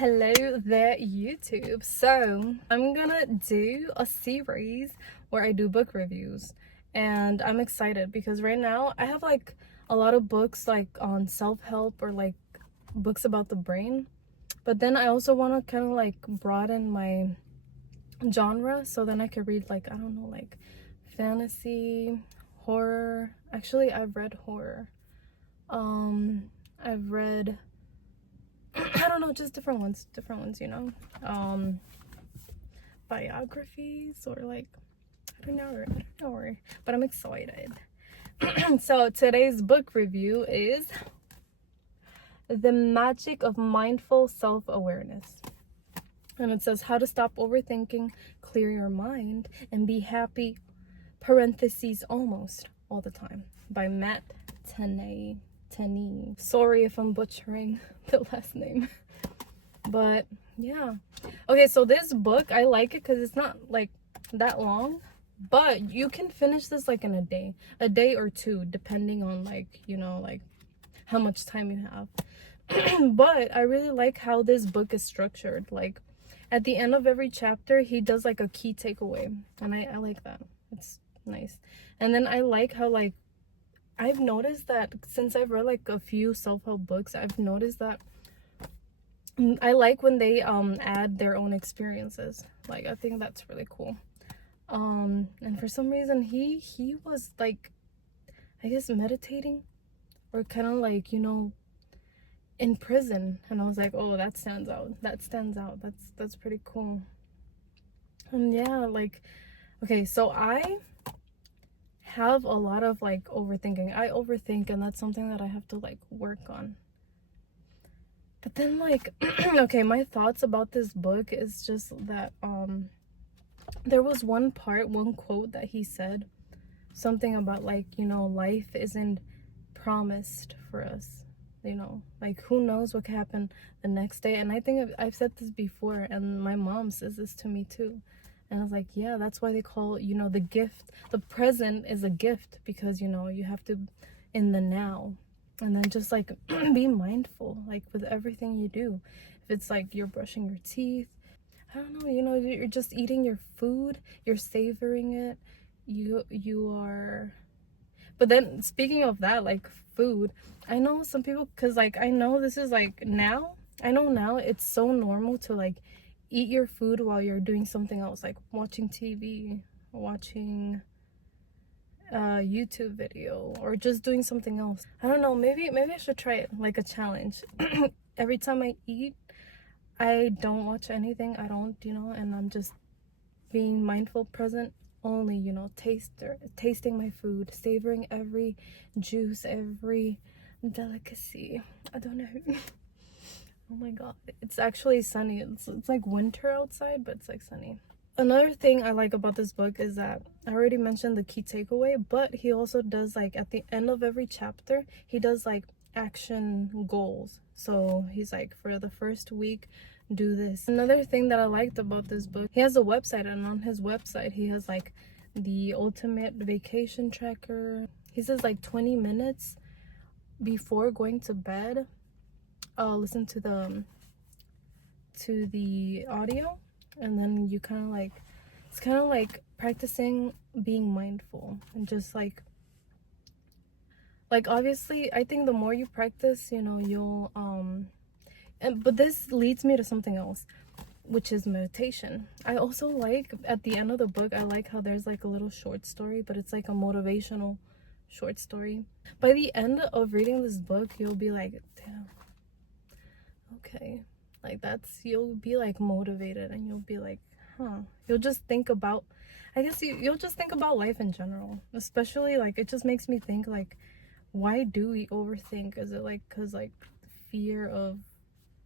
Hello there, YouTube. So I'm gonna do a series where I do book reviews, and I'm excited because right now I have like a lot of books like on self-help or like books about the brain, but then I also want to kind of like broaden my genre, so then I could read like, I don't know, like fantasy, horror. Actually, I've read horror. I've read I don't know, just different ones, you know. Biographies or like I don't know, but I'm excited. So today's book review is The Magic of Mindful Self-Awareness. And it says how to stop overthinking, clear your mind, and be happy, parentheses, almost all the time, by Matt Tenney. Sorry if I'm butchering the last name. But yeah. Okay, so this book, I like it because it's not like that long, but you can finish this like in a day or two, depending on like, you know, like how much time you have. But I really like how this book is structured. Like at the end of every chapter, he does like a key takeaway, and I like that. It's nice. And then I like how like I've noticed that since I've read like a few self-help books, I've noticed that I like when they add their own experiences. Like I think that's really cool. And for some reason he was like, I guess, meditating or kind of like, you know, in prison, and I was like, oh, that stands out. That's pretty cool. And yeah, like, okay, so I have a lot of like overthinking. I overthink, and that's something that I have to like work on. But then like okay, my thoughts about this book is just that there was one quote that he said, something about like, you know, life isn't promised for us, you know, like who knows what could happen the next day. And I think I've said this before, and my mom says this to me too. And I was like, yeah, that's why they call, you know, the present is a gift, because, you know, you have to in the now. And then just like be mindful, like with everything you do. If it's like you're brushing your teeth, I don't know, you know, you're just eating your food, you're savoring it, you are. But then speaking of that, like food, I know some people, because like I know this is like now, I know now it's so normal to like eat your food while you're doing something else, like watching TV, watching YouTube video, or just doing something else. I don't know, maybe I should try it like a challenge. Every time I eat, I don't watch anything, I don't, you know, and I'm just being mindful, present, only, you know, tasting my food, savoring every juice, every delicacy. I don't know. Oh my god, it's actually sunny. It's like winter outside, but it's like sunny. Another thing I like about this book is that I already mentioned the key takeaway, but he also does like at the end of every chapter, he does like action goals. So he's like, for the first week, do this. Another thing that I liked about this book, he has a website, and on his website he has like the ultimate vacation tracker. He says like 20 minutes before going to bed, listen to the audio, and then you kind of like, it's kind of like practicing being mindful, and just like obviously I think the more you practice, you know, you'll but this leads me to something else, which is meditation. I also like at the end of the book, I like how there's like a little short story, but it's like a motivational short story. By the end of reading this book, you'll be like, damn, okay, like you'll be like motivated, and you'll be like, huh, you'll just think about, I guess you'll just think about life in general. Especially like, it just makes me think like, why do we overthink? Is it like because like fear of,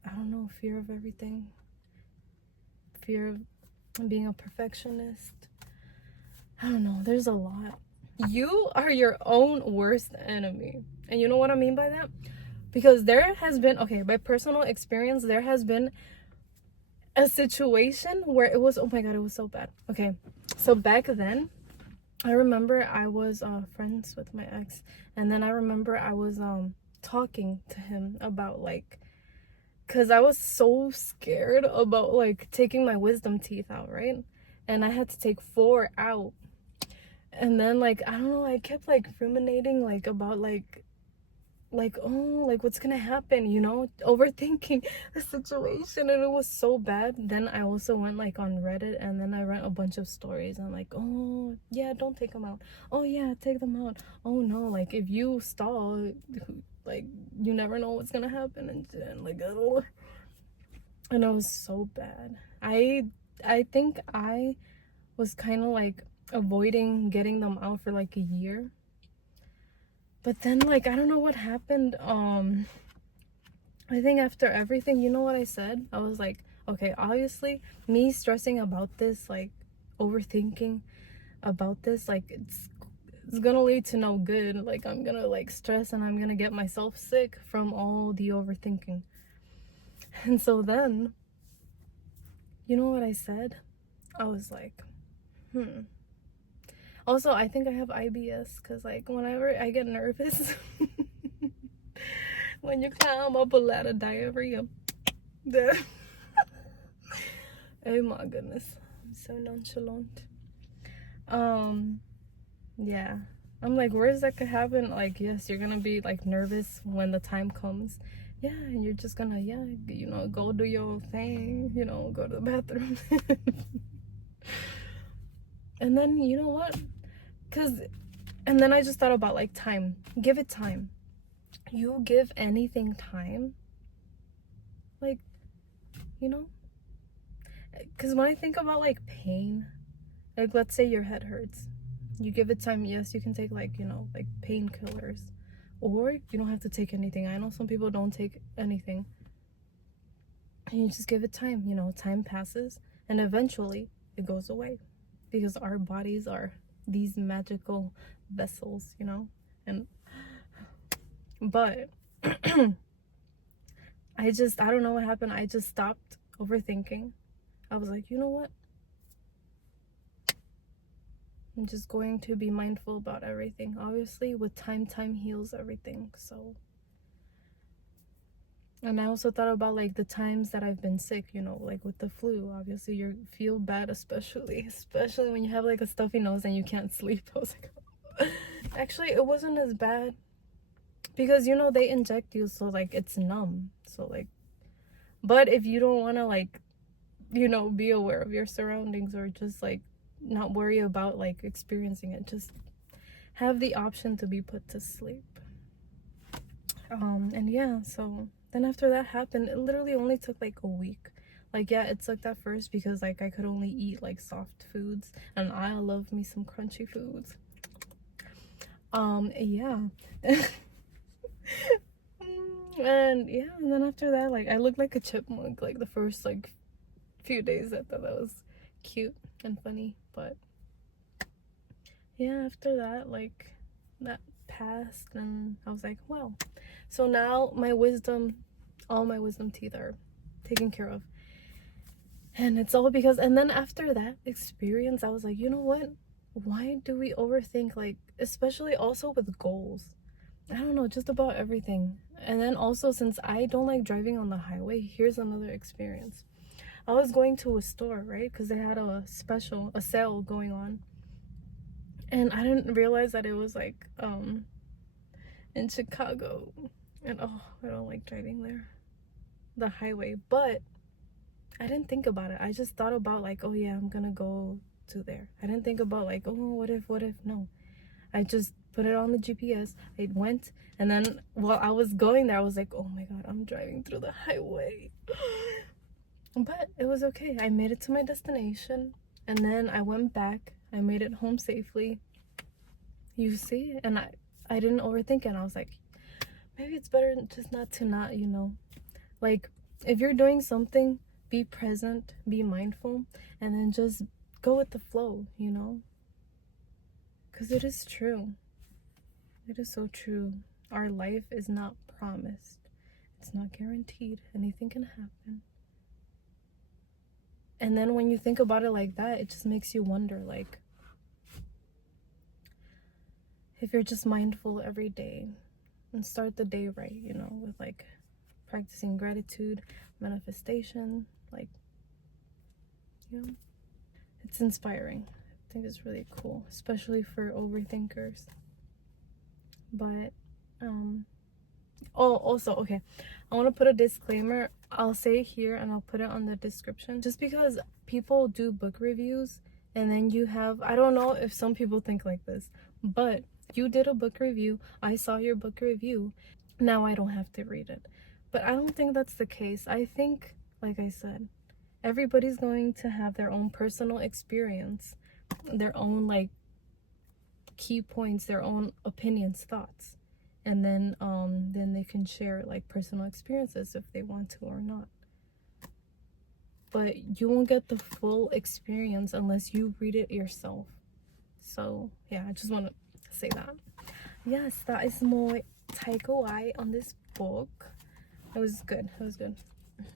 I don't know, fear of everything, fear of being a perfectionist? I don't know, there's a lot. You are your own worst enemy. And you know what I mean by that? Because there has been, okay, by personal experience, there has been a situation where it was, oh my god, it was so bad. Okay, so back then, I remember I was friends with my ex, and then I remember I was talking to him about like because I was so scared about like taking my wisdom teeth out, right? And I had to take 4 out. And then like I don't know, I kept like ruminating like about oh, like what's gonna happen, you know, overthinking the situation, and it was so bad. Then I also went like on Reddit, and then I read a bunch of stories, and like, oh yeah, don't take them out, oh yeah, take them out, oh no, like if you stall, like you never know what's gonna happen, and like oh. And it was so bad. I think I was kind of like avoiding getting them out for like a year. But then like I don't know what happened. I think after everything, you know what I said? I was like, okay, obviously me stressing about this, like overthinking about this, like it's gonna lead to no good. Like I'm gonna like stress, and I'm gonna get myself sick from all the overthinking. And so then, you know what I said? I was like, also, I think I have IBS, because like whenever I get nervous, when you climb up a ladder, diarrhea. Oh my goodness, I'm so nonchalant. Yeah, I'm like, where's that could happen? Like, yes, you're gonna be like nervous when the time comes. Yeah, and you're just gonna, yeah, you know, go do your thing, you know, go to the bathroom. And then, you know what? And then I just thought about like time. Give it time. You give anything time, like, you know? Because when I think about like pain, like let's say your head hurts, you give it time. Yes, you can take like, you know, like painkillers, or you don't have to take anything. I know some people don't take anything, and you just give it time. You know, time passes, and eventually it goes away, because our bodies are these magical vessels, you know. And but I don't know what happened. I just stopped overthinking. I was like, you know what? I'm just going to be mindful about everything. Obviously, with time heals everything. So, and I also thought about like the times that I've been sick, you know, like with the flu. Obviously, you feel bad, especially when you have like a stuffy nose and you can't sleep. I was like, actually, it wasn't as bad, because you know they inject you, so like it's numb. So like, but if you don't want to like, you know, be aware of your surroundings, or just like not worry about like experiencing it, just have the option to be put to sleep. And yeah, so then after that happened, it literally only took like a week. Like, yeah, it sucked at first, because like I could only eat like soft foods, and I love me some crunchy foods. Yeah. And yeah, and then after that, like I looked like a chipmunk like the first like few days. I thought that was cute and funny, but yeah, after that, like that passed, and I was like, wow. So now all my wisdom teeth are taken care of, and it's all because, and then after that experience, I was like, you know what, why do we overthink, like especially also with goals? I don't know, just about everything. And then also, since I don't like driving on the highway, here's another experience. I was going to a store, right? Because they had a sale going on. And I didn't realize that it was like in Chicago. And oh, I don't like driving there, the highway. But I didn't think about it. I just thought about like, oh yeah, I'm gonna go to there. I didn't think about like, oh, what if? No. I just put it on the GPS. I went, and then while I was going there, I was like, oh my god, I'm driving through the highway. But it was okay. I made it to my destination, and then I went back. I made it home safely. You see? And I didn't overthink it. And I was like, maybe it's better just not, you know. Like, if you're doing something, be present, be mindful, and then just go with the flow, you know? Because it is true. It is so true. Our life is not promised. It's not guaranteed. Anything can happen. And then when you think about it like that, it just makes you wonder, like, if you're just mindful every day and start the day right, you know, with like practicing gratitude, manifestation, like, you know, it's inspiring. I think it's really cool, especially for overthinkers. But oh, also, okay, I want to put a disclaimer. I'll say it here and I'll put it on the description. Just because people do book reviews and then you have, I don't know if some people think like this, but you did a book review, I saw your book review, now I don't have to read it. But I don't think that's the case. I think, like I said, everybody's going to have their own personal experience, their own like key points, their own opinions, thoughts, and then they can share like personal experiences if they want to or not. But you won't get the full experience unless you read it yourself. So yeah, I just want to say that. Yes, that is my takeaway on this book. It was good.